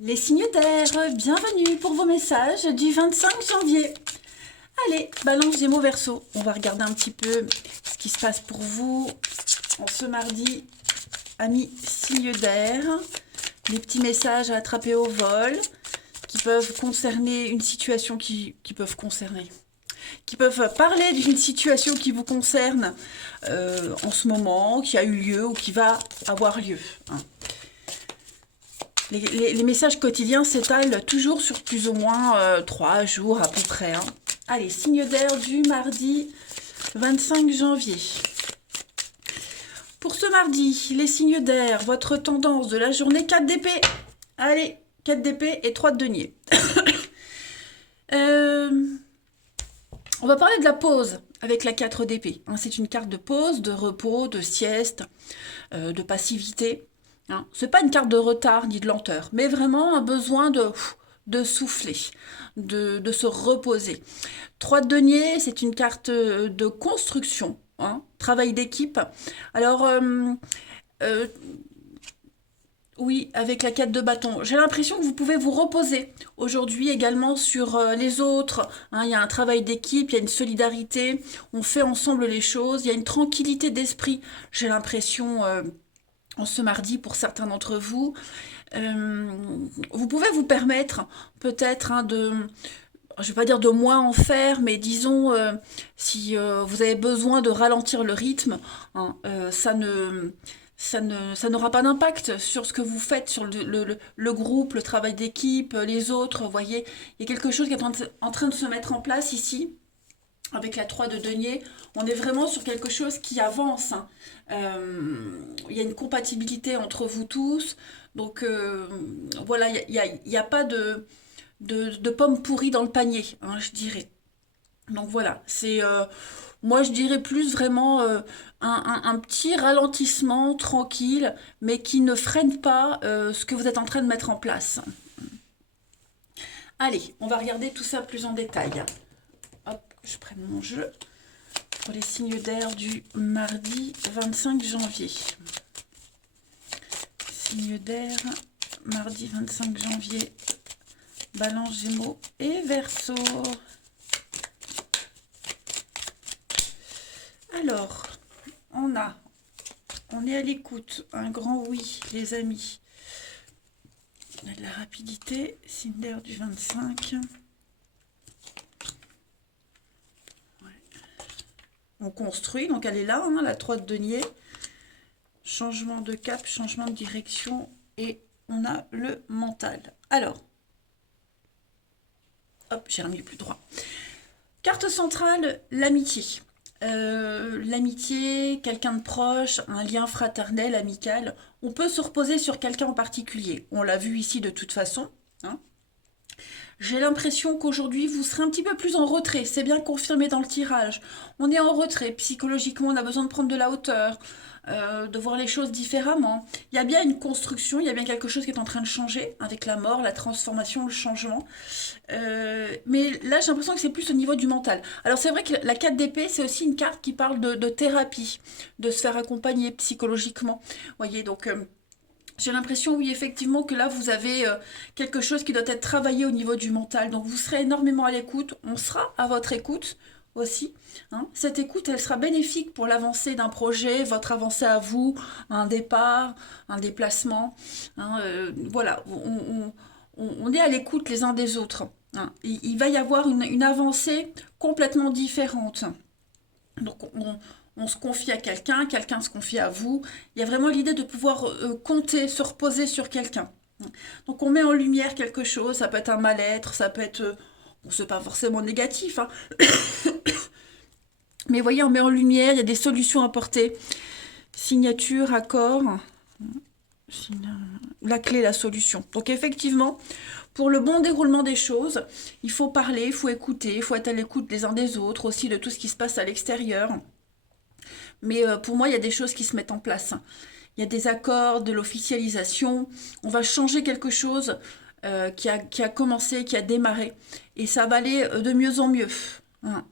Les signes d'air, bienvenue pour vos messages du 25 janvier. Allez, balance Gémeaux Verseau. On va regarder un petit peu ce qui se passe pour vous en ce mardi. Amis signes d'air, les petits messages à attraper au vol qui peuvent concerner une situation qui peuvent parler d'une situation qui vous concerne en ce moment, qui a eu lieu ou qui va avoir lieu. Hein. Les messages quotidiens s'étalent toujours sur plus ou moins 3 jours à peu près. Hein. Allez, signe d'air du mardi 25 janvier. Pour ce mardi, les signes d'air, votre tendance de la journée, 4 d'épée. Allez, 4 d'épée et 3 de denier. On va parler de la pause avec la 4 d'épée. Hein, c'est une carte de pause, de repos, de sieste, de passivité. Hein. Ce n'est pas une carte de retard ni de lenteur, mais vraiment un besoin de souffler, de se reposer. 3 de denier, c'est une carte de construction, hein, travail d'équipe. Alors, oui, avec la 4 de bâton. J'ai l'impression que vous pouvez vous reposer aujourd'hui également sur les autres. Hein, il y a un travail d'équipe, il y a une solidarité, on fait ensemble les choses, il y a une tranquillité d'esprit, j'ai l'impression, en ce mardi pour certains d'entre vous. Vous pouvez vous permettre peut-être je ne vais pas dire de moins en faire, mais disons, si vous avez besoin de ralentir le rythme, hein, ça n'aura pas d'impact sur ce que vous faites, sur le groupe, le travail d'équipe, les autres. Vous voyez, il y a quelque chose qui est en train de se mettre en place ici. Avec la 3 de denier, on est vraiment sur quelque chose qui avance. Hein. Il y a une compatibilité entre vous tous. Donc voilà, il y a pas de pommes pourries dans le panier, hein, je dirais. Donc voilà, c'est moi je dirais plus vraiment un petit ralentissement tranquille, mais qui ne freine pas ce que vous êtes en train de mettre en place. Allez, on va regarder tout ça plus en détail. Hop, je prenne mon jeu pour les signes d'air du mardi 25 janvier. Signes d'air, mardi 25 janvier, Balance, Gémeaux et Verseau. Alors, on est à l'écoute, un grand oui, les amis. On a de la rapidité, signe d'air du 25. Ouais. On construit, donc elle est là, hein, la 3 de denier. Changement de cap, changement de direction, et on a le mental. Alors, hop, j'ai remis plus droit. Carte centrale, l'amitié. L'amitié, quelqu'un de proche, un lien fraternel, amical. On peut se reposer sur quelqu'un en particulier. On l'a vu ici de toute façon. Hein. J'ai l'impression qu'aujourd'hui, vous serez un petit peu plus en retrait. C'est bien confirmé dans le tirage. On est en retrait. Psychologiquement, on a besoin de prendre de la hauteur, de voir les choses différemment. Il y a bien une construction, il y a bien quelque chose qui est en train de changer avec la mort, la transformation, le changement. Mais là, j'ai l'impression que c'est plus au niveau du mental. Alors, c'est vrai que la 4 d'épée, c'est aussi une carte qui parle de thérapie, de se faire accompagner psychologiquement. Vous voyez, donc... j'ai l'impression, oui, effectivement, que là, vous avez quelque chose qui doit être travaillé au niveau du mental. Donc, vous serez énormément à l'écoute. On sera à votre écoute aussi. Hein. Cette écoute, elle sera bénéfique pour l'avancée d'un projet, votre avancée à vous, un départ, un déplacement. Hein, voilà, on est à l'écoute les uns des autres. Hein. Il va y avoir une avancée complètement différente. Donc, on se confie à quelqu'un, quelqu'un se confie à vous. Il y a vraiment l'idée de pouvoir compter, se reposer sur quelqu'un. Donc on met en lumière quelque chose, ça peut être un mal-être, ça peut être... bon, c'est pas forcément négatif, hein. Mais vous voyez, on met en lumière, il y a des solutions à apporter. Signature, accord, la clé, la solution. Donc effectivement, pour le bon déroulement des choses, il faut parler, il faut écouter, il faut être à l'écoute des uns des autres, aussi de tout ce qui se passe à l'extérieur. Mais pour moi, il y a des choses qui se mettent en place. Il y a des accords, de l'officialisation. On va changer quelque chose qui a commencé, qui a démarré. Et ça va aller de mieux en mieux. Hein.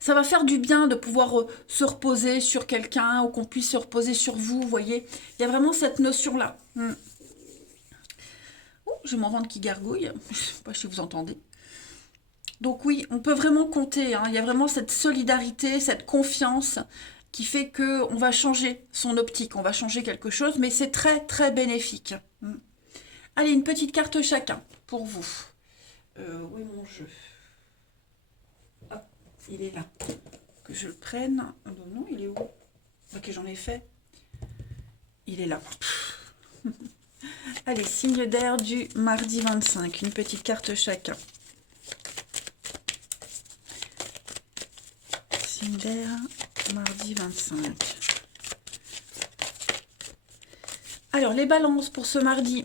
Ça va faire du bien de pouvoir se reposer sur quelqu'un ou qu'on puisse se reposer sur vous, vous voyez. Il y a vraiment cette notion-là. j'ai mon ventre qui gargouille. Je ne sais pas si vous entendez. Donc oui, on peut vraiment compter, hein. Il y a vraiment cette solidarité, cette confiance qui fait que on va changer son optique, on va changer quelque chose, mais c'est très très bénéfique. Mm. Allez, une petite carte chacun pour vous. Où est mon jeu? Hop, il est là. Que je le prenne. Oh non, il est où? Ok, j'en ai fait. Il est là. Allez, signe d'air du mardi 25. Une petite carte chacun. Signe d'air, mardi 25. Alors, les balances pour ce mardi.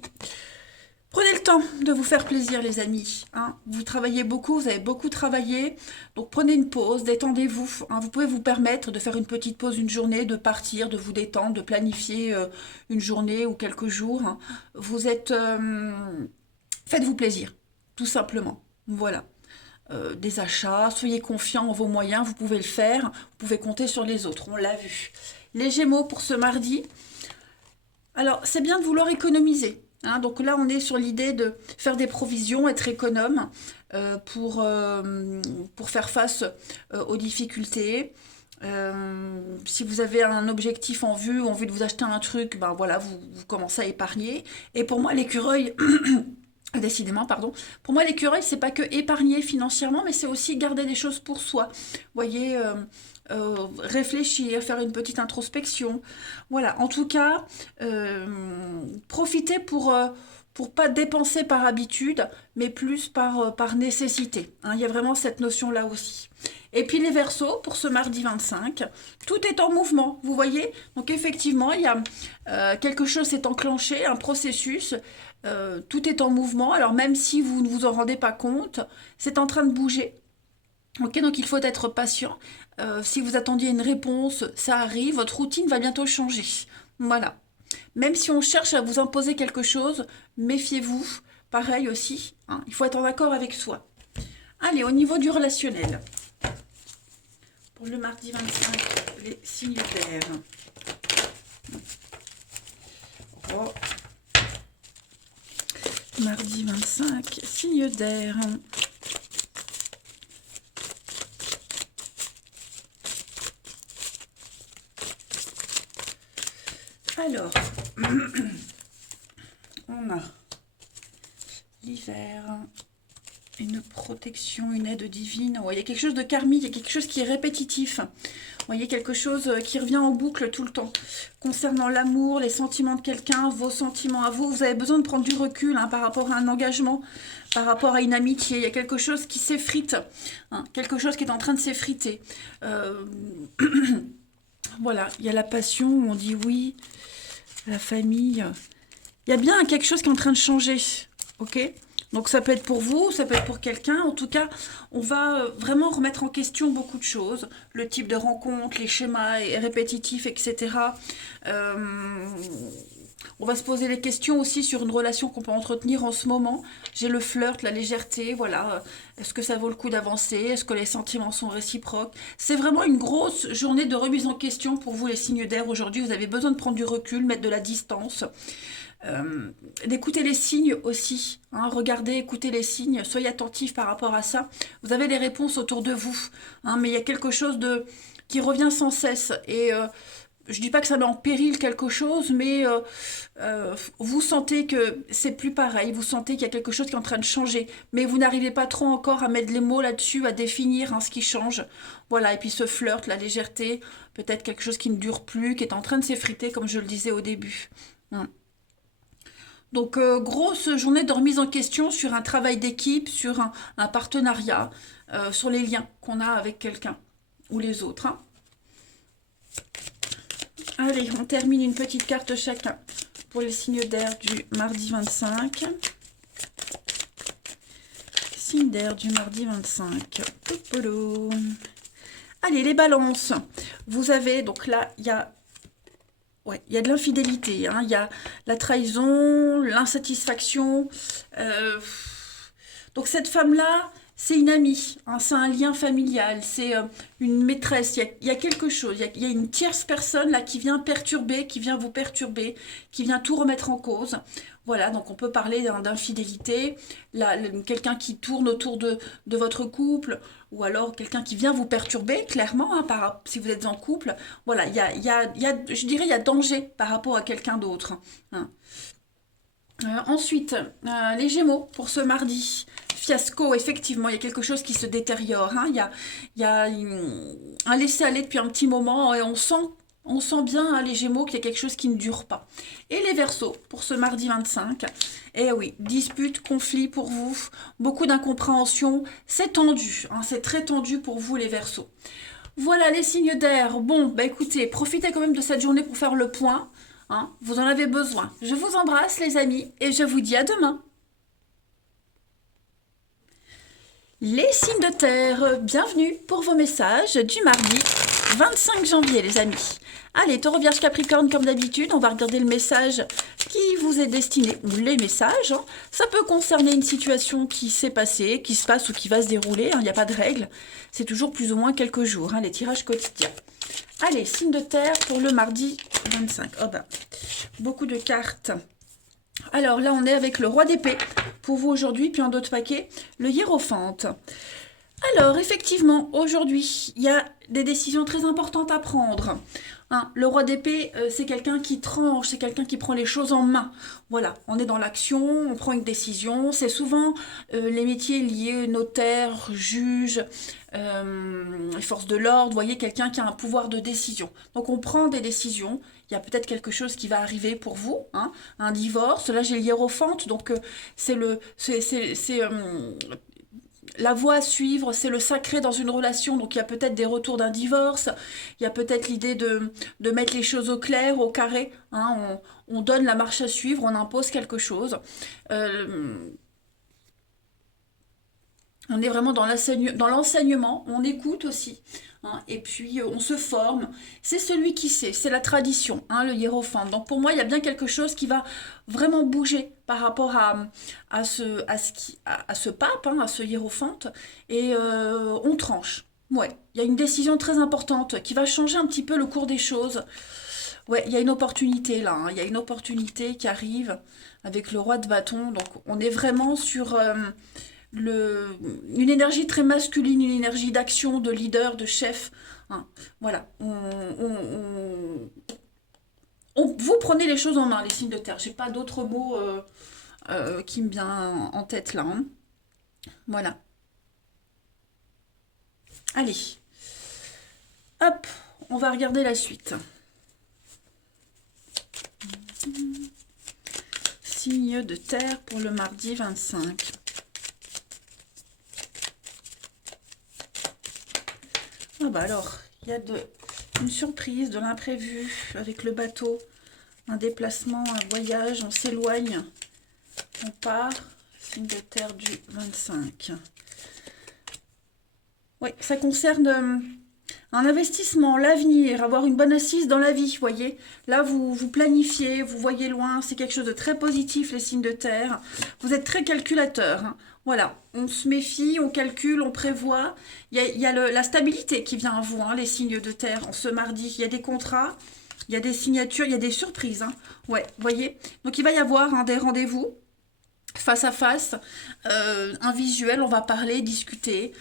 Prenez le temps de vous faire plaisir, les amis. Hein. Vous travaillez beaucoup, vous avez beaucoup travaillé. Donc, prenez une pause, détendez-vous. Hein. Vous pouvez vous permettre de faire une petite pause, une journée, de partir, de vous détendre, de planifier une journée ou quelques jours. Hein. Vous êtes... faites-vous plaisir, tout simplement. Voilà. Des achats, soyez confiants en vos moyens, vous pouvez le faire. Vous pouvez compter sur les autres, on l'a vu. Les Gémeaux pour ce mardi. Alors, c'est bien de vouloir économiser. Hein, donc là, on est sur l'idée de faire des provisions, être économe pour faire face aux difficultés. Si vous avez un objectif en vue de vous acheter un truc, ben voilà, vous commencez à épargner. Et pour moi, l'écureuil, décidément, pardon, pour moi, l'écureuil, c'est pas que épargner financièrement, mais c'est aussi garder des choses pour soi. Vous voyez, réfléchir, faire une petite introspection. Voilà, en tout cas, profitez pour pas dépenser par habitude, mais plus par nécessité. Hein, il y a vraiment cette notion-là aussi. Et puis les Verseaux, pour ce mardi 25, tout est en mouvement, vous voyez. Donc effectivement, il y a quelque chose s'est enclenché, un processus, tout est en mouvement. Alors même si vous ne vous en rendez pas compte, c'est en train de bouger. Ok, donc il faut être patient. Si vous attendiez une réponse, ça arrive, votre routine va bientôt changer. Voilà. Même si on cherche à vous imposer quelque chose, méfiez-vous. Pareil aussi, hein, il faut être en accord avec soi. Allez, au niveau du relationnel. Pour le mardi 25, les signes d'air. Oh. Mardi 25, signe d'air. Alors, on a l'hiver, une protection, une aide divine. Oh, il y a quelque chose de karmique, il y a quelque chose qui est répétitif. Vous voyez, quelque chose qui revient en boucle tout le temps. Concernant l'amour, les sentiments de quelqu'un, vos sentiments à vous, vous avez besoin de prendre du recul hein, par rapport à un engagement, par rapport à une amitié. Il y a quelque chose qui s'effrite, hein, quelque chose qui est en train de s'effriter. Voilà, il y a la passion, on dit oui, la famille. Il y a bien quelque chose qui est en train de changer, ok? Donc ça peut être pour vous, ça peut être pour quelqu'un. En tout cas, on va vraiment remettre en question beaucoup de choses. Le type de rencontre, les schémas répétitifs, etc. On va se poser les questions aussi sur une relation qu'on peut entretenir en ce moment. J'ai le flirt, la légèreté, voilà. Est-ce que ça vaut le coup d'avancer? Est-ce que les sentiments sont réciproques? C'est vraiment une grosse journée de remise en question pour vous les signes d'air. Aujourd'hui, vous avez besoin de prendre du recul, mettre de la distance. D'écouter les signes aussi, hein, regardez, écoutez les signes, soyez attentifs par rapport à ça. Vous avez les réponses autour de vous, hein, mais il y a quelque chose qui revient sans cesse. Et je dis pas que ça met en péril quelque chose, mais vous sentez que c'est plus pareil, vous sentez qu'il y a quelque chose qui est en train de changer, mais vous n'arrivez pas trop encore à mettre les mots là-dessus, à définir hein, ce qui change. Voilà, et puis ce flirt, la légèreté, peut-être quelque chose qui ne dure plus, qui est en train de s'effriter, comme je le disais au début. Hein. Donc, grosse journée de remise en question sur un travail d'équipe, sur un partenariat, sur les liens qu'on a avec quelqu'un ou les autres. Hein. Allez, on termine une petite carte chacun pour les signes d'air du mardi 25. Signe d'air du mardi 25. Popolo. Allez, les balances. Vous avez, donc là, il y a... Ouais, il y a de l'infidélité, hein, il y a la trahison, l'insatisfaction. Donc cette femme-là, c'est une amie, hein, c'est un lien familial, c'est une maîtresse, il y a quelque chose, il y a une tierce personne là qui vient perturber, qui vient vous perturber, qui vient tout remettre en cause. Voilà, donc on peut parler d'infidélité, quelqu'un qui tourne autour de votre couple, ou alors quelqu'un qui vient vous perturber, clairement, hein, si vous êtes en couple. Voilà, je dirais, il y a danger par rapport à quelqu'un d'autre, hein. Ensuite, les Gémeaux pour ce mardi. Fiasco, effectivement, il y a quelque chose qui se détériore, hein. Il y a un laisser-aller depuis un petit moment et on sent bien, hein, les Gémeaux, qu'il y a quelque chose qui ne dure pas. Et les Verseaux pour ce mardi 25. Eh oui, dispute, conflit pour vous, beaucoup d'incompréhension, c'est tendu, hein, c'est très tendu pour vous les Verseaux. Voilà les signes d'air. Bon, bah écoutez, profitez quand même de cette journée pour faire le point, hein, vous en avez besoin. Je vous embrasse les amis et je vous dis à demain. Les signes de terre, bienvenue pour vos messages du mardi 25 janvier les amis. Allez, Taureau, Vierge, Capricorne, comme d'habitude, on va regarder le message qui vous est destiné, ou les messages, hein. Ça peut concerner une situation qui s'est passée, qui se passe ou qui va se dérouler, hein, il n'y a pas de règle. C'est toujours plus ou moins quelques jours, hein, les tirages quotidiens. Allez, signe de terre pour le mardi 25. Oh ben, beaucoup de cartes. Alors là, on est avec le roi d'épée pour vous aujourd'hui, puis en d'autres paquets, le hiérophante. Alors, effectivement, aujourd'hui, il y a des décisions très importantes à prendre, hein. Le roi d'épée, c'est quelqu'un qui tranche, c'est quelqu'un qui prend les choses en main. Voilà, on est dans l'action, on prend une décision. C'est souvent les métiers liés notaire, juge, force de l'ordre. Vous voyez, quelqu'un qui a un pouvoir de décision. Donc, on prend des décisions. Il y a peut-être quelque chose qui va arriver pour vous, hein, un divorce. Là, j'ai le hiérophante, donc c'est la voie à suivre, c'est le sacré dans une relation, donc il y a peut-être des retours d'un divorce, il y a peut-être l'idée de mettre les choses au clair, au carré, hein, on donne la marche à suivre, on impose quelque chose. Euh, on est vraiment dans l'enseignement, on écoute aussi, hein, et puis on se forme. C'est celui qui sait, c'est la tradition, hein, le hiérophante. Donc pour moi, il y a bien quelque chose qui va vraiment bouger par rapport à ce pape, hein, à ce hiérophante, et on tranche. Ouais, il y a une décision très importante qui va changer un petit peu le cours des choses. Ouais, il y a une opportunité là, hein, il y a une opportunité qui arrive avec le roi de bâton. Donc on est vraiment sur le, une énergie très masculine, une énergie d'action, de leader, de chef, hein. Voilà, vous prenez les choses en main, les signes de terre. J'ai pas d'autres mots qui me viennent en tête là, hein. Voilà. Allez, hop, on va regarder la suite. Signe de terre pour le mardi 25. Ah bah alors, il y a une surprise, de l'imprévu avec le bateau, un déplacement, un voyage, on s'éloigne, on part, signe de terre du 25. Oui, ça concerne un investissement, l'avenir, avoir une bonne assise dans la vie, vous voyez. Là, vous planifiez, vous voyez loin, c'est quelque chose de très positif, les signes de terre. Vous êtes très calculateur, hein. Voilà, on se méfie, on calcule, on prévoit. Il y a la stabilité qui vient à vous, hein, les signes de terre, en ce mardi. Il y a des contrats, il y a des signatures, il y a des surprises, hein. Ouais, vous voyez. Donc, il va y avoir, hein, des rendez-vous face à face, un visuel, on va parler, discuter.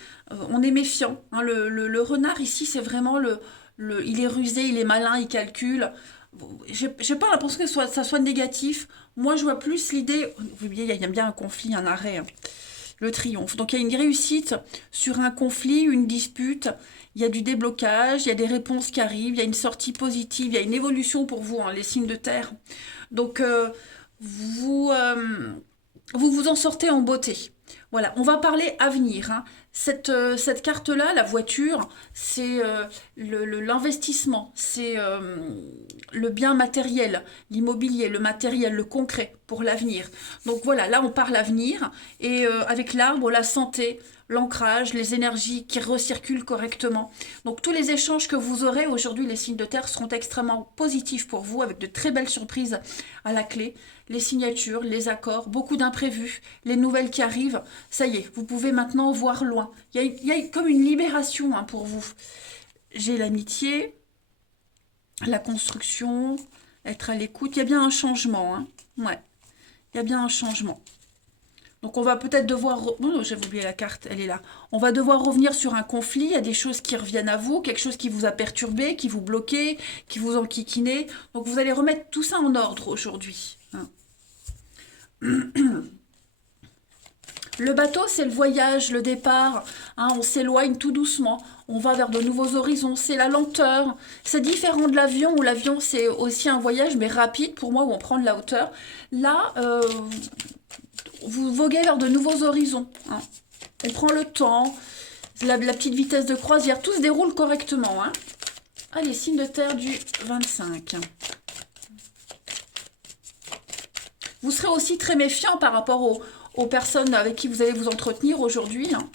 On est méfiant, hein. Le renard ici, c'est vraiment il est rusé, il est malin, il calcule. J'ai pas l'impression que ça soit négatif. Moi, je vois plus l'idée. Vous voyez, il y a bien un conflit, un arrêt, hein. Le triomphe. Donc, il y a une réussite sur un conflit, une dispute. Il y a du déblocage, il y a des réponses qui arrivent, il y a une sortie positive, il y a une évolution pour vous, hein, les signes de terre. Donc, vous vous en sortez en beauté. Voilà, on va parler avenir, hein. Cette carte-là, la voiture, c'est l'investissement, c'est le bien matériel, l'immobilier, le matériel, le concret pour l'avenir. Donc voilà, là on parle l'avenir et avec l'arbre, la santé, l'ancrage, les énergies qui recirculent correctement. Donc tous les échanges que vous aurez aujourd'hui, les signes de terre, seront extrêmement positifs pour vous, avec de très belles surprises à la clé. Les signatures, les accords, beaucoup d'imprévus, les nouvelles qui arrivent. Ça y est, vous pouvez maintenant voir loin. Il y a comme une libération hein, pour vous. J'ai l'amitié, la construction, être à l'écoute. Il y a bien un changement. Hein. Ouais, il y a bien un changement. Donc on va peut-être devoir... Non, j'avais oublié la carte, elle est là. On va devoir revenir sur un conflit, il y a des choses qui reviennent à vous, quelque chose qui vous a perturbé, qui vous bloquait, qui vous enquiquinait. Donc vous allez remettre tout ça en ordre aujourd'hui. Hein. Le bateau, c'est le voyage, le départ. Hein, on s'éloigne tout doucement. On va vers de nouveaux horizons. C'est la lenteur. C'est différent de l'avion, où l'avion, c'est aussi un voyage, mais rapide, pour moi, où on prend de la hauteur. Là, vous voguez vers de nouveaux horizons. Hein. On prend le temps. La petite vitesse de croisière, tout se déroule correctement. Hein. Allez, signe de terre du 25. Vous serez aussi très méfiant par rapport aux personnes avec qui vous allez vous entretenir aujourd'hui. Hein.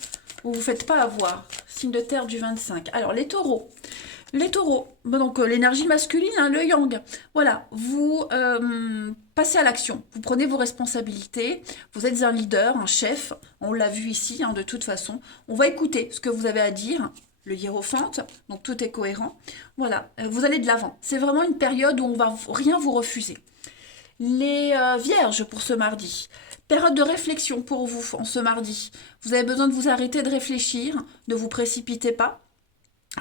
Vous ne vous faites pas avoir. Signe de terre du 25. Alors, les taureaux. Les taureaux, donc l'énergie masculine, hein, le yang. Voilà, vous passez à l'action. Vous prenez vos responsabilités. Vous êtes un leader, un chef. On l'a vu ici, hein, de toute façon. On va écouter ce que vous avez à dire. Le hiérophante, donc tout est cohérent. Voilà, vous allez de l'avant. C'est vraiment une période où on va rien vous refuser. Les vierges pour ce mardi. Période de réflexion pour vous en ce mardi. Vous avez besoin de vous arrêter de réfléchir, ne vous précipitez pas.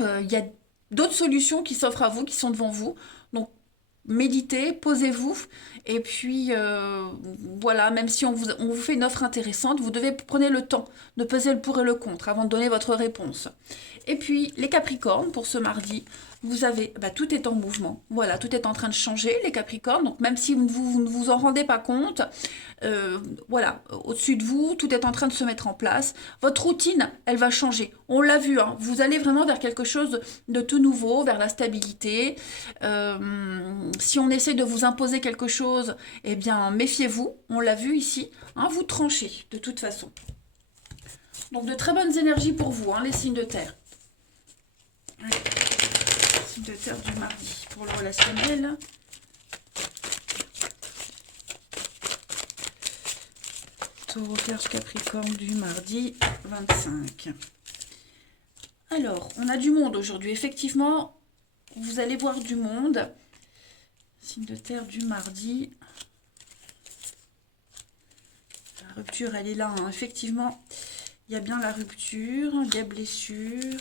Il y a d'autres solutions qui s'offrent à vous, qui sont devant vous. Donc, méditez, posez-vous. Et puis, voilà, même si on vous fait une offre intéressante, vous devez prendre le temps de peser le pour et le contre avant de donner votre réponse. Et puis, les Capricornes, pour ce mardi, vous avez, tout est en mouvement. Voilà, tout est en train de changer, les Capricornes. Donc, même si vous ne vous en rendez pas compte, voilà, au-dessus de vous, tout est en train de se mettre en place. Votre routine, elle va changer. On l'a vu, hein, vous allez vraiment vers quelque chose de tout nouveau, vers la stabilité. Si on essaie de vous imposer quelque chose, eh bien, méfiez-vous. On l'a vu ici, hein, vous tranchez, de toute façon. Donc, de très bonnes énergies pour vous, hein, les signes de terre. Signe de terre du mardi pour le relationnel. Taureau, Vierge, Capricorne du mardi 25. Alors, on a du monde aujourd'hui. Effectivement, vous allez voir du monde. Signe de terre du mardi. La rupture, elle est là. Hein. Effectivement, il y a bien la rupture, des blessures.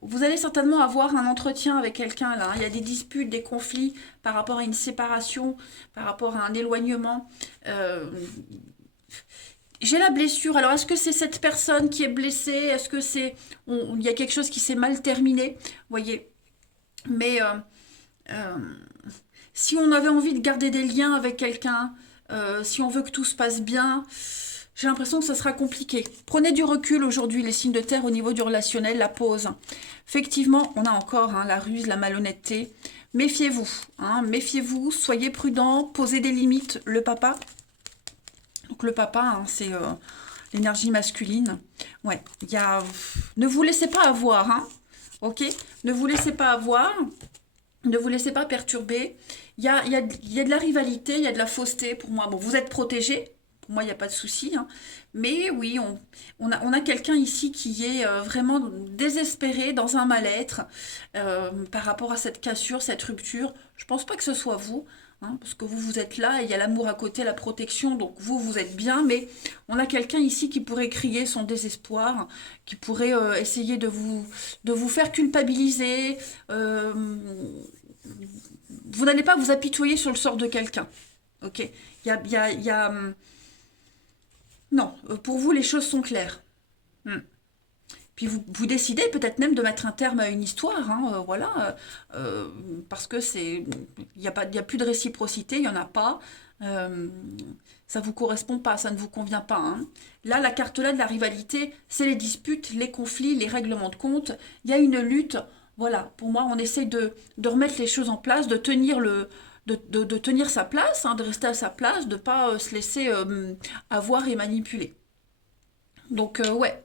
Vous allez certainement avoir un entretien avec quelqu'un là. Il y a des disputes, des conflits par rapport à une séparation, par rapport à un éloignement. J'ai la blessure. Alors, est-ce que c'est cette personne qui est blessée? Est-ce que il y a quelque chose qui s'est mal terminé? Vous voyez. Mais si on avait envie de garder des liens avec quelqu'un, si on veut que tout se passe bien, j'ai l'impression que ça sera compliqué. Prenez du recul aujourd'hui, les signes de terre au niveau du relationnel, la pause. Effectivement, on a encore hein, la ruse, la malhonnêteté. Méfiez-vous, hein, méfiez-vous, soyez prudents, posez des limites. Le papa, donc le papa, hein, c'est l'énergie masculine. Ouais, ne vous laissez pas avoir, hein, ok? Ne vous laissez pas avoir, ne vous laissez pas perturber. Il y a de la rivalité, il y a de la fausseté pour moi. Bon, vous êtes protégés. Pour moi, il n'y a pas de souci. Hein. Mais oui, on a quelqu'un ici qui est vraiment désespéré, dans un mal-être par rapport à cette cassure, cette rupture. Je ne pense pas que ce soit vous, hein, parce que vous êtes là, et il y a l'amour à côté, la protection, donc vous êtes bien. Mais on a quelqu'un ici qui pourrait crier son désespoir, qui pourrait essayer de vous faire culpabiliser. Vous n'allez pas vous apitoyer sur le sort de quelqu'un. Ok, il y a non, pour vous, les choses sont claires. Puis vous décidez peut-être même de mettre un terme à une histoire, hein, voilà, parce que il y a plus de réciprocité, il y en a pas. euh, Ça vous correspond pas, ça ne vous convient pas, hein. Là, la carte là de la rivalité, c'est les disputes, les conflits, les règlements de compte. Il y a une lutte. Voilà, pour moi, on essaie de remettre les choses en place, de tenir de tenir sa place, hein, de rester à sa place, de pas se laisser avoir et manipuler. Donc, ouais,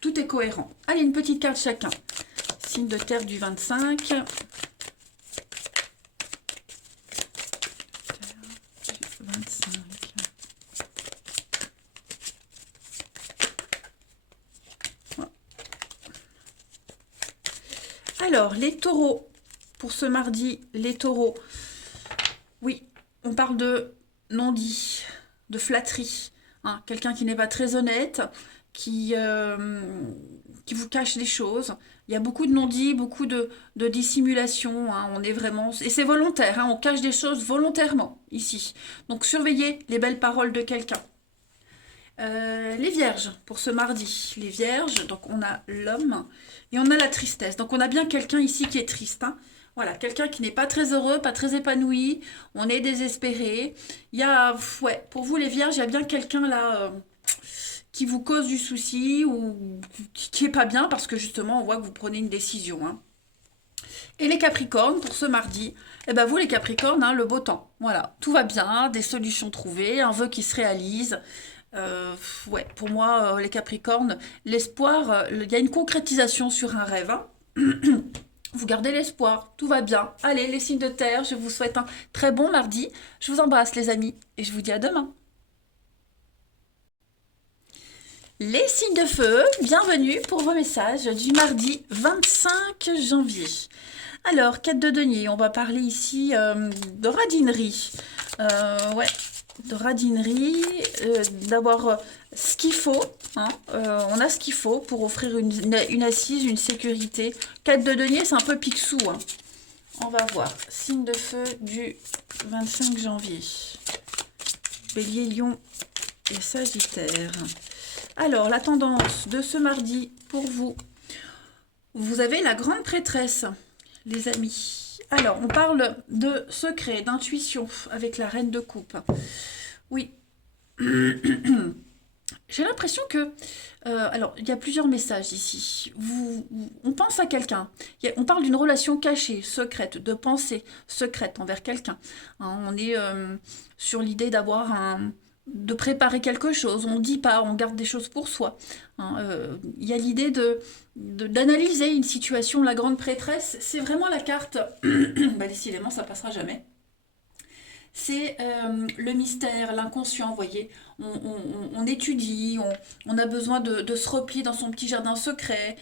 tout est cohérent. Allez, une petite carte chacun. Signe de terre du 25. Terre du 25. Voilà. Alors, les taureaux. Pour ce mardi, les taureaux. Oui, on parle de non-dit, de flatterie, hein. Quelqu'un qui n'est pas très honnête, qui, euh, qui vous cache des choses. Il y a beaucoup de non-dits, beaucoup de dissimulation, hein. On est vraiment... Et c'est volontaire, hein, on cache des choses volontairement ici. Donc surveillez les belles paroles de quelqu'un. Les vierges, pour ce mardi. Les vierges, donc on a l'homme et on a la tristesse. Donc on a bien quelqu'un ici qui est triste, hein. Voilà, quelqu'un qui n'est pas très heureux, pas très épanoui. On est désespéré. Il y a, ouais, pour vous les vierges, il y a bien quelqu'un là qui vous cause du souci ou qui est pas bien parce que justement on voit que vous prenez une décision, hein. Et les Capricornes, pour ce mardi, eh ben vous les Capricornes, hein, le beau temps. Voilà, tout va bien, des solutions trouvées, un vœu qui se réalise. Ouais, pour moi, les Capricornes, l'espoir, il y a une concrétisation sur un rêve, hein. Vous gardez l'espoir, tout va bien. Allez, les signes de terre, je vous souhaite un très bon mardi. Je vous embrasse, les amis, et je vous dis à demain. Les signes de feu, bienvenue pour vos messages du mardi 25 janvier. Alors, quête de denier, on va parler ici de radinerie. Ouais, de radinerie, d'avoir ce qu'il faut, hein. On a ce qu'il faut pour offrir une assise, une sécurité. Quête de denier, c'est un peu picsou, hein. On va voir. Signe de feu du 25 janvier. Bélier, Lion et Sagittaire. Alors, la tendance de ce mardi pour vous. Vous avez la grande prêtresse, les amis. Alors, on parle de secret, d'intuition avec la reine de coupe. Oui. J'ai l'impression que... alors, il y a plusieurs messages ici. On pense à quelqu'un. On parle d'une relation cachée, secrète, de pensée secrète envers quelqu'un, hein. On est sur l'idée d'avoir de préparer quelque chose. On ne dit pas, on garde des choses pour soi, hein. Il y a l'idée d'analyser une situation. La grande prêtresse, c'est vraiment la carte... bah, décidément, ça passera jamais. C'est le mystère, l'inconscient, vous voyez. On étudie, on a besoin de se replier dans son petit jardin secret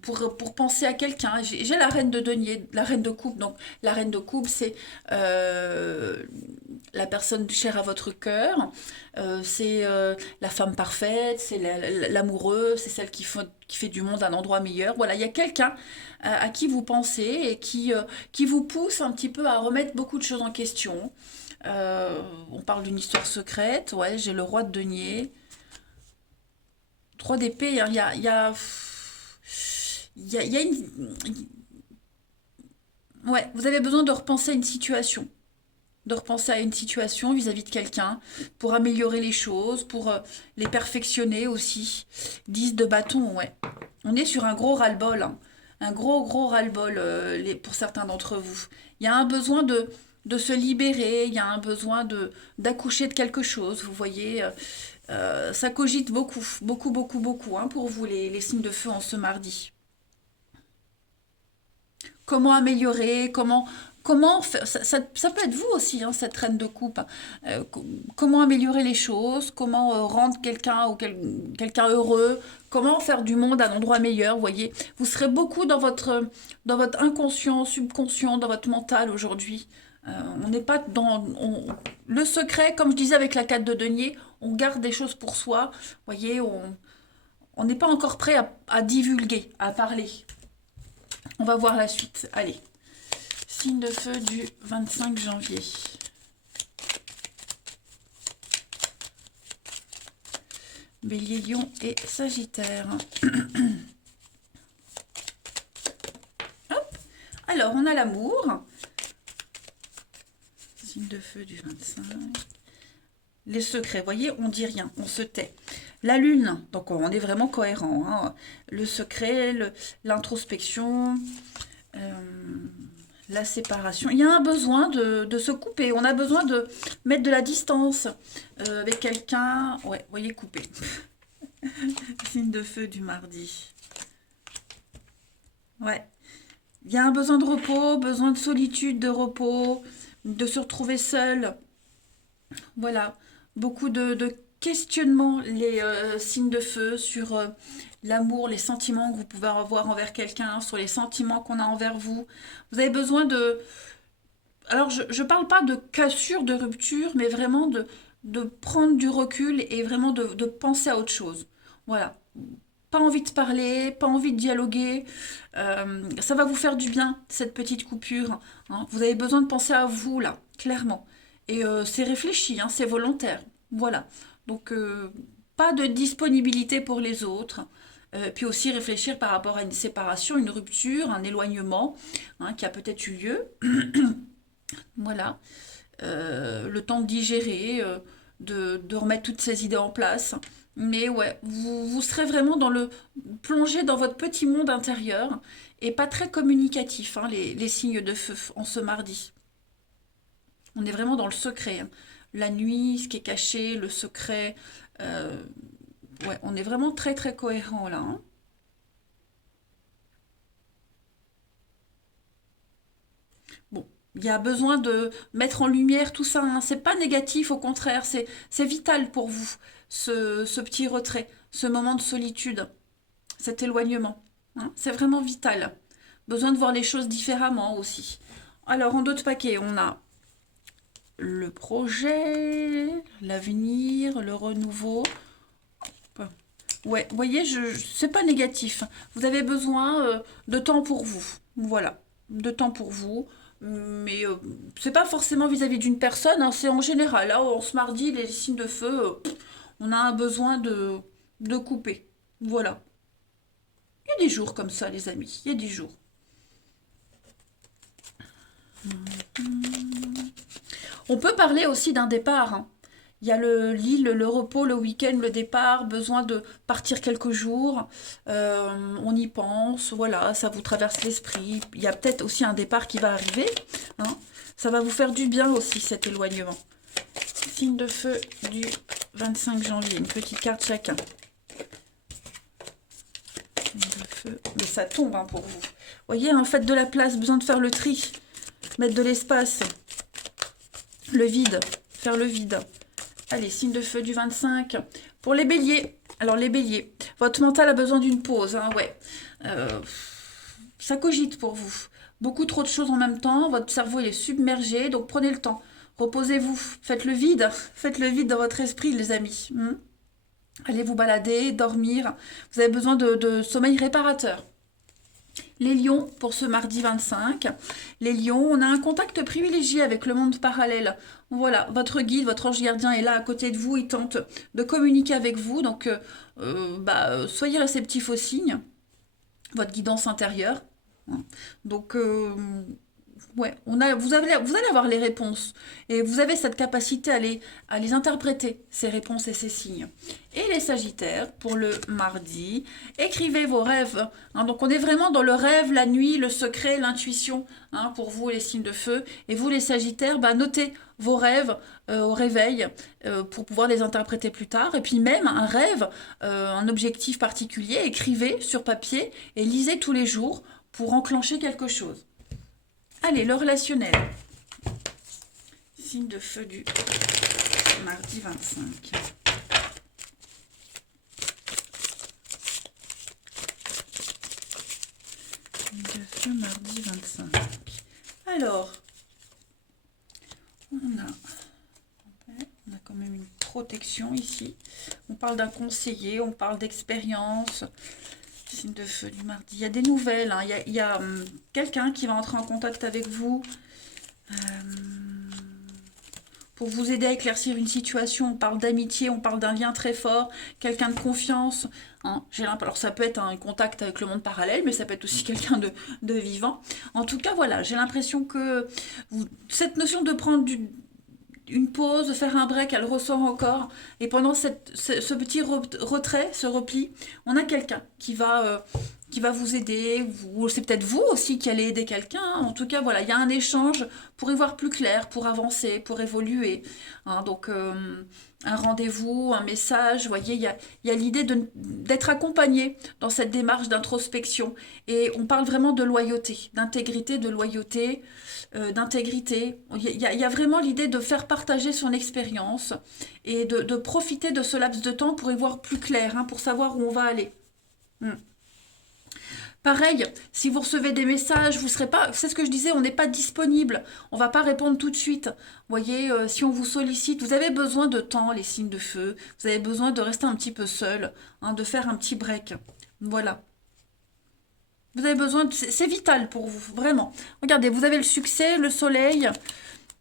pour penser à quelqu'un. J'ai la reine de denier, la reine de coupe. Donc, la reine de coupe, c'est la personne chère à votre cœur. C'est la femme parfaite, c'est l'amoureuse, c'est celle qui fait du monde un endroit meilleur. Voilà, il y a quelqu'un à qui vous pensez et qui vous pousse un petit peu à remettre beaucoup de choses en question. On parle d'une histoire secrète. Ouais, j'ai le roi de denier. Trois d'épée, hein, il y a une... Ouais, vous avez besoin de repenser à une situation. De repenser à une situation vis-à-vis de quelqu'un pour améliorer les choses, pour les perfectionner aussi. 10 de bâton, ouais. On est sur un gros ras-le-bol, hein. Un gros ras-le-bol pour certains d'entre vous. Il y a un besoin de se libérer, il y a un besoin d'accoucher de quelque chose, vous voyez. Ça cogite beaucoup, hein, pour vous, les signes de feu en ce mardi. Comment améliorer, comment faire, ça peut être vous aussi, hein, cette reine de coupe. Comment améliorer les choses, comment rendre quelqu'un ou quelqu'un heureux, comment faire du monde un endroit meilleur, vous voyez. Vous serez beaucoup dans votre inconscient, subconscient, dans votre mental aujourd'hui. On n'est pas le secret, comme je disais avec la carte de denier, on garde des choses pour soi, vous voyez, on n'est pas encore prêt à divulguer, à parler. On va voir la suite. Allez. Signe de feu du 25 janvier. Bélier, Lion et Sagittaire. Hop. Alors, on a l'amour. Signe de feu du 25. Les secrets, vous voyez, on dit rien, on se tait. La lune, donc on est vraiment cohérent. Hein. Le secret, l'introspection, la séparation. Il y a un besoin de se couper. On a besoin de mettre de la distance avec quelqu'un. Ouais, vous voyez, couper. Signe de feu du mardi. Ouais. Il y a un besoin de repos, besoin de solitude, de repos, de se retrouver seul. Voilà. Beaucoup de questionnements, les signes de feu, sur l'amour, les sentiments que vous pouvez avoir envers quelqu'un, sur les sentiments qu'on a envers vous. Vous avez besoin de... Alors, je ne parle pas de cassure, de rupture, mais vraiment de prendre du recul et vraiment de penser à autre chose. Voilà. Pas envie de parler, pas envie de dialoguer. Ça va vous faire du bien, cette petite coupure. Hein. Vous avez besoin de penser à vous, là, clairement. Et c'est réfléchi, hein, c'est volontaire. Voilà. Donc, pas de disponibilité pour les autres. Puis aussi réfléchir par rapport à une séparation, une rupture, un éloignement hein, qui a peut-être eu lieu. Voilà. Le temps de digérer, de remettre toutes ces idées en place. Mais ouais, vous serez vraiment plongé dans votre petit monde intérieur et pas très communicatif, hein, les signes de feu en ce mardi. On est vraiment dans le secret. Hein. La nuit, ce qui est caché, le secret. euh, ouais, on est vraiment très très cohérent là. Hein. Bon, il y a besoin de mettre en lumière tout ça. Hein. C'est pas négatif, au contraire, c'est vital pour vous, ce petit retrait, ce moment de solitude, cet éloignement. Hein. C'est vraiment vital. Besoin de voir les choses différemment aussi. Alors, en d'autres paquets, on a le projet, l'avenir, le renouveau. Ouais, vous voyez, c'est pas négatif. Vous avez besoin de temps pour vous. Voilà, de temps pour vous. Mais c'est pas forcément vis-à-vis d'une personne, hein, c'est en général. Là, en ce mardi, les signes de feu, on a un besoin de couper. Voilà. Il y a des jours comme ça, les amis. Il y a des jours. On peut parler aussi d'un départ. Hein. Il y a l'île, le repos, le week-end, le départ, besoin de partir quelques jours. On y pense, voilà, ça vous traverse l'esprit. Il y a peut-être aussi un départ qui va arriver. Hein. Ça va vous faire du bien aussi, cet éloignement. Signe de feu du 25 janvier, une petite carte chacun. Signe de feu, mais ça tombe hein, pour vous. Voyez, hein, faites de la place, besoin de faire le tri, mettre de l'espace, le vide, faire le vide. Allez, signe de feu du 25. Pour les béliers, alors les béliers, votre mental a besoin d'une pause, hein, ouais. Ça cogite pour vous. Beaucoup trop de choses en même temps, votre cerveau il est submergé, donc prenez le temps. Reposez-vous, faites le vide dans votre esprit, les amis. Allez vous balader, dormir. Vous avez besoin de sommeil réparateur. Les lions, pour ce mardi 25. Les lions, on a un contact privilégié avec le monde parallèle. Voilà, votre guide, votre ange gardien est là à côté de vous, il tente de communiquer avec vous. Donc, soyez réceptifs aux signes, votre guidance intérieure. Donc, ouais, vous allez avoir les réponses. Et vous avez cette capacité à les interpréter, ces réponses et ces signes. Et les Sagittaires, pour le mardi, écrivez vos rêves. Hein, donc on est vraiment dans le rêve, la nuit, le secret, l'intuition, hein, pour vous les signes de feu. Et vous les Sagittaires, notez vos rêves au réveil pour pouvoir les interpréter plus tard. Et puis même un rêve, un objectif particulier, écrivez sur papier et lisez tous les jours pour enclencher quelque chose. Allez, le relationnel. Signe de feu du mardi 25. Signe de feu mardi 25. Alors, on a quand même une protection ici. On parle d'un conseiller, on parle d'expérience. Signe de feu du mardi. Il y a des nouvelles. Hein. Il y a quelqu'un qui va entrer en contact avec vous pour vous aider à éclaircir une situation. On parle d'amitié, on parle d'un lien très fort, quelqu'un de confiance. Hein. Alors ça peut être un contact avec le monde parallèle, mais ça peut être aussi quelqu'un de vivant. En tout cas, voilà, j'ai l'impression que cette notion de prendre une pause, de faire un break, elle ressort encore. Et pendant ce petit retrait, ce repli, on a quelqu'un qui va vous aider. Ou c'est peut-être vous aussi qui allez aider quelqu'un. En tout cas, voilà, il y a un échange pour y voir plus clair, pour avancer, pour évoluer. Hein, donc, un rendez-vous, un message, vous voyez, il y a l'idée d'être accompagné dans cette démarche d'introspection. Et on parle vraiment de loyauté, d'intégrité, de loyauté, d'intégrité. Il y a vraiment l'idée de faire partager son expérience et de profiter de ce laps de temps pour y voir plus clair, hein, pour savoir où on va aller. Hmm. Pareil, si vous recevez des messages, vous serez pas, c'est ce que je disais, on n'est pas disponible, on va pas répondre tout de suite. Vous voyez, si on vous sollicite, vous avez besoin de temps, les signes de feu, vous avez besoin de rester un petit peu seul, hein, de faire un petit break. Voilà. Vous avez besoin, c'est vital pour vous, vraiment. Regardez, vous avez le succès, le soleil.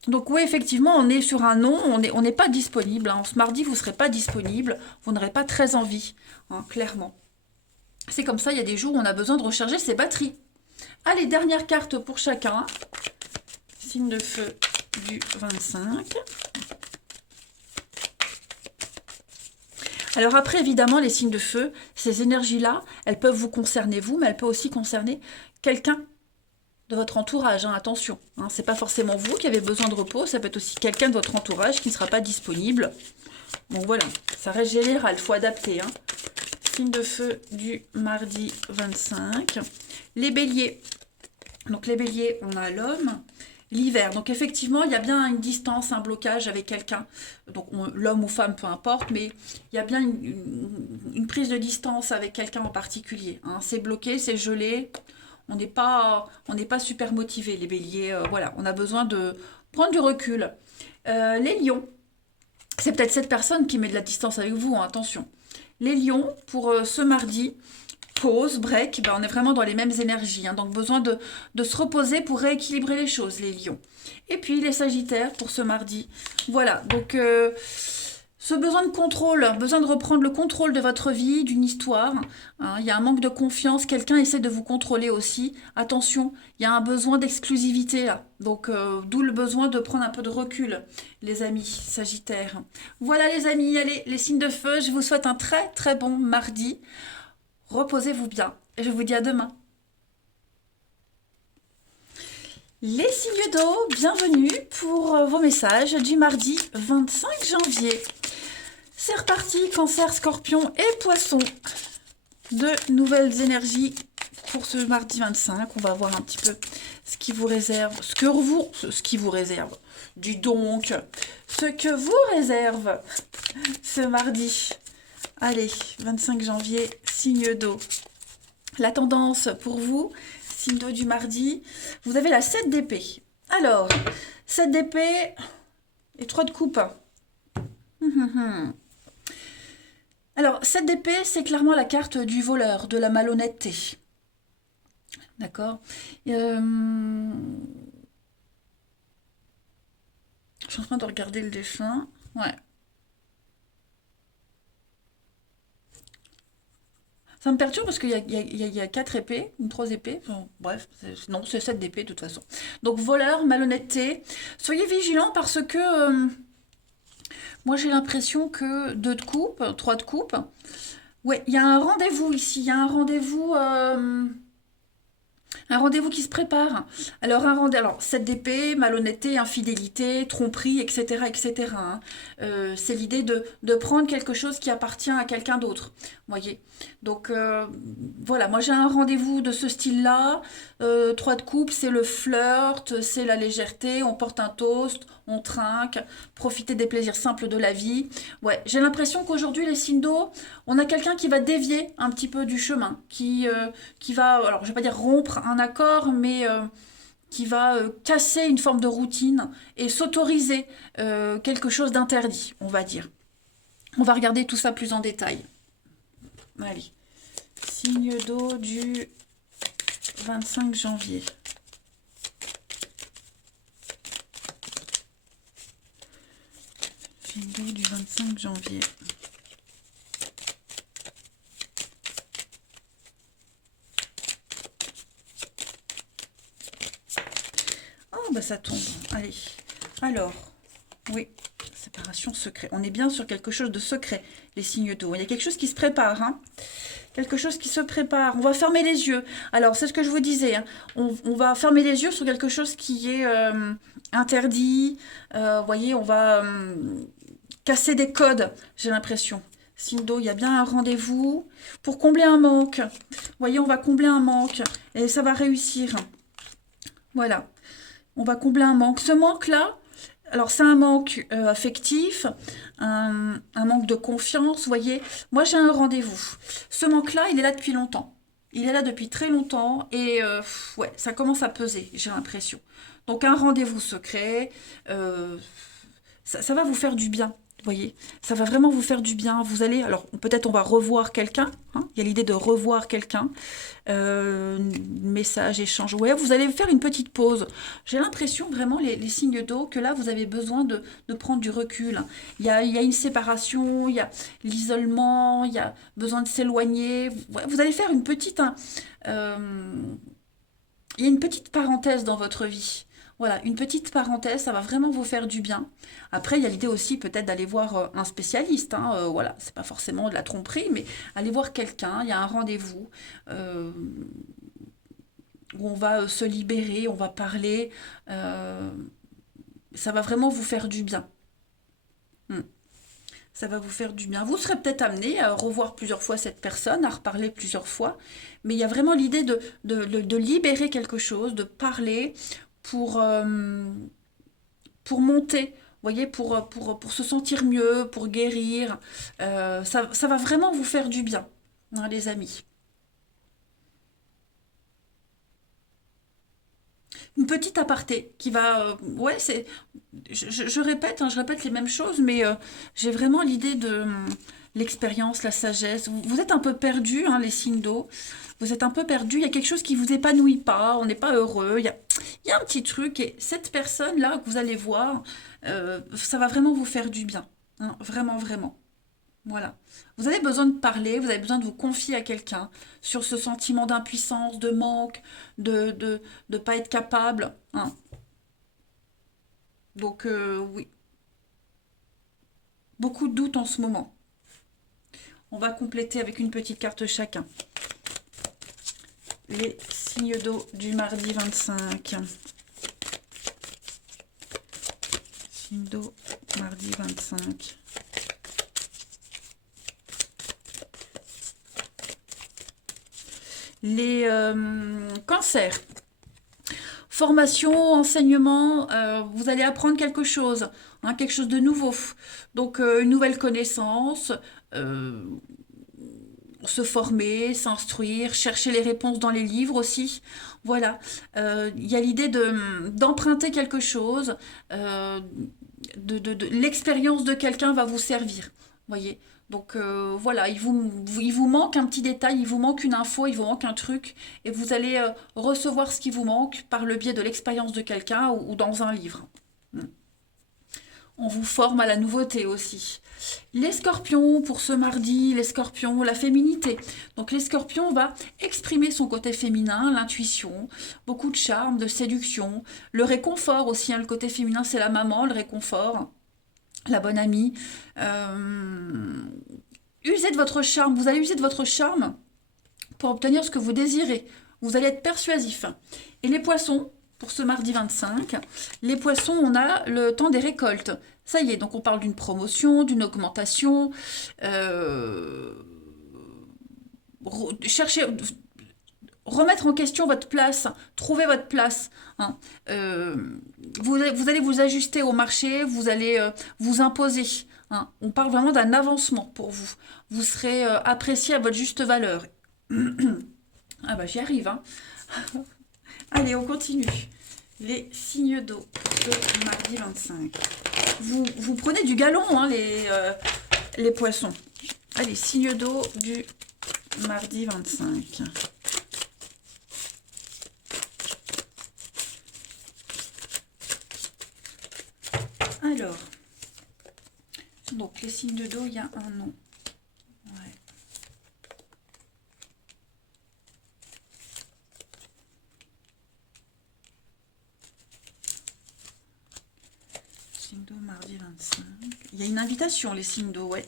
Donc oui, effectivement, on est sur un non, on n'est pas disponible. Hein. Ce mardi, vous ne serez pas disponible, vous n'aurez pas très envie, hein, clairement. C'est comme ça, il y a des jours où on a besoin de recharger ses batteries. Allez, dernière carte pour chacun. Signe de feu du 25. Alors après, évidemment, les signes de feu, ces énergies-là, elles peuvent vous concerner vous, mais elles peuvent aussi concerner quelqu'un de votre entourage. Hein, attention, hein, c'est pas forcément vous qui avez besoin de repos, ça peut être aussi quelqu'un de votre entourage qui ne sera pas disponible. Donc voilà, ça reste général, il faut adapter. Hein. Signe de feu du mardi 25. Les béliers. Donc les béliers, on a l'homme. L'hiver. Donc effectivement, il y a bien une distance, un blocage avec quelqu'un. Donc l'homme ou femme, peu importe, mais il y a bien une prise de distance avec quelqu'un en particulier. Hein. C'est bloqué, c'est gelé. On n'est pas super motivé, les béliers. Voilà, on a besoin de prendre du recul. Les lions. C'est peut-être cette personne qui met de la distance avec vous, hein, attention. Les lions, pour ce mardi, pause, break, ben on est vraiment dans les mêmes énergies. Hein, donc besoin de se reposer pour rééquilibrer les choses, les lions. Et puis les sagittaires pour ce mardi. Voilà, donc ce besoin de contrôle, besoin de reprendre le contrôle de votre vie, d'une histoire. Hein, il y a un manque de confiance, quelqu'un essaie de vous contrôler aussi. Attention, il y a un besoin d'exclusivité là. Donc d'où le besoin de prendre un peu de recul, les amis sagittaires. Voilà les amis, allez, les signes de feu, je vous souhaite un très très bon mardi. Reposez-vous bien et je vous dis à demain. Les signes d'eau, bienvenue pour vos messages du mardi 25 janvier. C'est reparti, Cancer, Scorpion et Poisson. De nouvelles énergies pour ce mardi 25. On va voir un petit peu ce qui vous réserve, ce qui vous réserve. Dis donc, ce que vous réserve ce mardi. Allez, 25 janvier, signe d'eau. La tendance pour vous, signe d'eau du mardi, vous avez la 7 d'épée. Alors, 7 d'épée et 3 de coupe. Alors, 7 d'épée, c'est clairement la carte du voleur, de la malhonnêteté. D'accord. Je suis en train de regarder le dessin. Ouais. Ça me perturbe parce qu'il y a 4 épées, ou 3 épées. Enfin, bref, non, c'est 7 d'épée de toute façon. Donc, voleur, malhonnêteté. Soyez vigilants parce que moi, j'ai l'impression que 2 de coupe, 3 de coupe. Ouais, il y a un rendez-vous ici. Il y a un rendez-vous. Un rendez-vous qui se prépare. Alors, alors 7 d'épée, malhonnêteté, infidélité, tromperie, etc. etc. Hein. C'est l'idée de prendre quelque chose qui appartient à quelqu'un d'autre. Voyez. Donc, voilà, moi j'ai un rendez-vous de ce style-là. 3 de coupe, c'est le flirt, c'est la légèreté, on porte un toast, on trinque, profiter des plaisirs simples de la vie. Ouais, j'ai l'impression qu'aujourd'hui, les signes d'eau, on a quelqu'un qui va dévier un petit peu du chemin, qui va, alors je vais pas dire rompre un accord, mais qui va casser une forme de routine et s'autoriser quelque chose d'interdit, on va dire. On va regarder tout ça plus en détail. Allez, signe d'eau du 25 janvier. Signe d'eau du 25 janvier. Oh, bah ça tombe. Allez. Alors, oui, séparation secret. On est bien sur quelque chose de secret, les signes d'eau. Il y a quelque chose qui se prépare, hein. Quelque chose qui se prépare. On va fermer les yeux. Alors, c'est ce que je vous disais, hein. On va fermer les yeux sur quelque chose qui est interdit. Vous voyez, on va casser des codes, j'ai l'impression. Signe d'eau, il y a bien un rendez-vous pour combler un manque. Vous voyez, on va combler un manque et ça va réussir. Voilà. On va combler un manque. Ce manque-là, alors c'est un manque affectif, un manque de confiance, vous voyez. Moi, j'ai un rendez-vous. Ce manque-là, il est là depuis longtemps. Il est là depuis très longtemps et ouais, ça commence à peser, j'ai l'impression. Donc un rendez-vous secret, ça va vous faire du bien. Vous voyez, ça va vraiment vous faire du bien. Vous allez, alors peut-être on va revoir quelqu'un, hein. Il y a l'idée de revoir quelqu'un. Message, échange. Ouais, vous allez faire une petite pause. J'ai l'impression vraiment, les signes d'eau, que là, vous avez besoin de prendre du recul. Il y a une séparation, il y a l'isolement, il y a besoin de s'éloigner. Ouais, vous allez faire une petite, il y a une petite parenthèse dans votre vie. Voilà, une petite parenthèse, ça va vraiment vous faire du bien. Après, il y a l'idée aussi peut-être d'aller voir un spécialiste, hein, voilà, c'est pas forcément de la tromperie, mais aller voir quelqu'un, il y a un rendez-vous euh, où on va se libérer, on va parler. euh, Ça va vraiment vous faire du bien. Hmm. Ça va vous faire du bien. Vous serez peut-être amené à revoir plusieurs fois cette personne, à reparler plusieurs fois, mais il y a vraiment l'idée de libérer quelque chose, de parler pour, pour monter, vous voyez, pour se sentir mieux, pour guérir. Ça va vraiment vous faire du bien, hein, les amis. Une petite aparté qui va... ouais, c'est... je répète, hein, je répète les mêmes choses, mais j'ai vraiment l'idée de l'expérience, la sagesse. Vous êtes un peu perdu, hein, les signes d'eau. Vous êtes un peu perdu. Il y a quelque chose qui vous épanouit pas. On n'est pas heureux. Il y a un petit truc. Et cette personne-là que vous allez voir, ça va vraiment vous faire du bien, hein, vraiment, vraiment. Voilà. Vous avez besoin de parler, vous avez besoin de vous confier à quelqu'un sur ce sentiment d'impuissance, de manque, de pas être capable, hein. Donc oui, beaucoup de doutes en ce moment. On va compléter avec une petite carte chacun. Les signes d'eau du mardi 25. Signe d'eau, mardi 25. Les cancers. Formation, enseignement, vous allez apprendre quelque chose, hein, quelque chose de nouveau. Donc, une nouvelle connaissance, euh, se former, s'instruire, chercher les réponses dans les livres aussi. Voilà. Il y a l'idée d'emprunter quelque chose, euh, l'expérience de quelqu'un va vous servir. Voyez. Donc voilà, il vous manque un petit détail, il vous manque une info, il vous manque un truc, et vous allez recevoir ce qui vous manque par le biais de l'expérience de quelqu'un ou dans un livre. Hmm. On vous forme à la nouveauté aussi. Les scorpions, pour ce mardi, les scorpions, la féminité. Donc les scorpions, on va exprimer son côté féminin, l'intuition, beaucoup de charme, de séduction, le réconfort aussi, hein, le côté féminin c'est la maman, le réconfort, la bonne amie. Euh, Usez de votre charme, vous allez user de votre charme pour obtenir ce que vous désirez. Vous allez être persuasif. Et les poissons, pour ce mardi 25, les poissons, on a le temps des récoltes. Ça y est, donc on parle d'une promotion, d'une augmentation. Euh, Cherchez, remettre en question votre place, trouver votre place, hein. Euh, vous allez vous ajuster au marché, vous allez vous imposer, hein. On parle vraiment d'un avancement pour vous. Vous serez apprécié à votre juste valeur. Ah bah j'y arrive, hein. Allez, on continue. Les signes d'eau de mardi 25. Vous prenez du galon, hein, les poissons. Allez, signes d'eau du mardi 25. Alors, Donc, les signes d'eau, il y a un nom. Ouais. Signe d'eau, mardi 25. Il y a une invitation, les signes d'eau, ouais.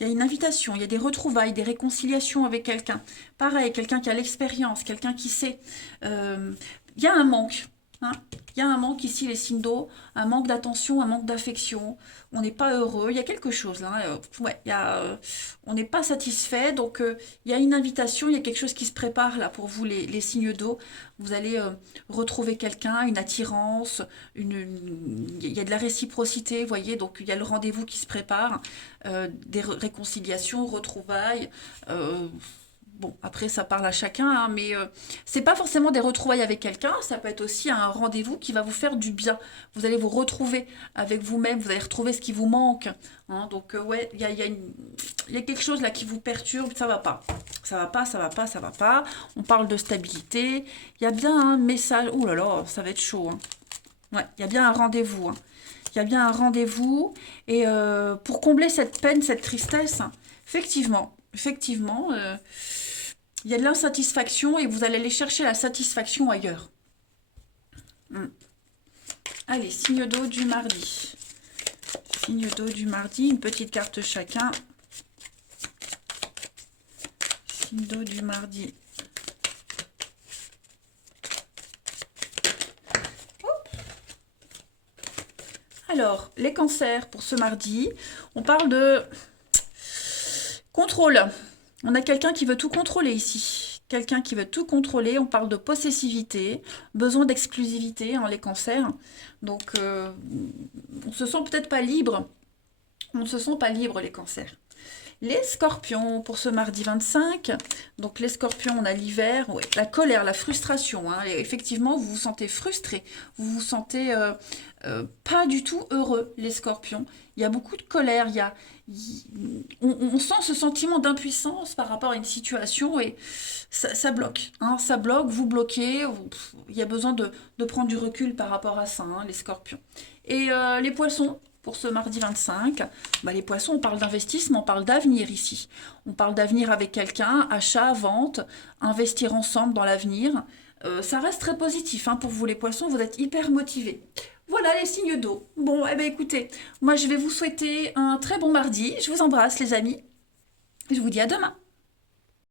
Il y a une invitation, il y a des retrouvailles, des réconciliations avec quelqu'un. Pareil, quelqu'un qui a l'expérience, quelqu'un qui sait. Il y a un manque. Hein. Il y a un manque ici, les signes d'eau, un manque d'attention, un manque d'affection. On n'est pas heureux, il y a quelque chose là. Ouais, on n'est pas satisfait, donc il y a une invitation, il y a quelque chose qui se prépare là pour vous, les signes d'eau. Vous allez retrouver quelqu'un, une attirance, il y a de la réciprocité, vous voyez, donc il y a le rendez-vous qui se prépare, des réconciliations, retrouvailles. Bon, après, ça parle à chacun, hein, mais c'est pas forcément des retrouvailles avec quelqu'un, ça peut être aussi un rendez-vous qui va vous faire du bien. Vous allez vous retrouver avec vous-même, vous allez retrouver ce qui vous manque. Hein, donc, ouais, il y a quelque chose là qui vous perturbe, ça va pas. Ça va pas, ça va pas, ça va pas. On parle de stabilité. Il y a bien un message. Ouh là là, ça va être chaud. Hein. Ouais, il y a bien un rendez-vous. Hein. Il y a bien un rendez-vous. Et pour combler cette peine, cette tristesse, hein, effectivement, il y a de l'insatisfaction et vous allez aller chercher la satisfaction ailleurs. Allez, signe d'eau du mardi. Signe d'eau du mardi, une petite carte chacun. Signe d'eau du mardi. Hop. Alors, les cancers pour ce mardi, on parle de contrôle. On a quelqu'un qui veut tout contrôler ici. Quelqu'un qui veut tout contrôler. On parle de possessivité, besoin d'exclusivité, hein, les cancers. Donc, on se sent peut-être pas libre. On ne se sent pas libre, les cancers. Les scorpions, pour ce mardi 25. Donc, les scorpions, on a l'hiver. Ouais, la colère, la frustration. Hein, et effectivement, vous vous sentez frustré. Vous vous sentez pas du tout heureux, les scorpions. Il y a beaucoup de colère. On sent ce sentiment d'impuissance par rapport à une situation et ça bloque. Hein, ça bloque, vous bloquez. Il y a besoin de prendre du recul par rapport à ça, hein, les scorpions. Et les poissons, pour ce mardi 25, bah, les poissons, on parle d'investissement, on parle d'avenir ici. On parle d'avenir avec quelqu'un, achat, vente, investir ensemble dans l'avenir. Ça reste très positif, hein, pour vous les poissons, vous êtes hyper motivés. Voilà les signes d'eau. Bon, eh bien écoutez, moi je vais vous souhaiter un très bon mardi. Je vous embrasse les amis. Je vous dis à demain.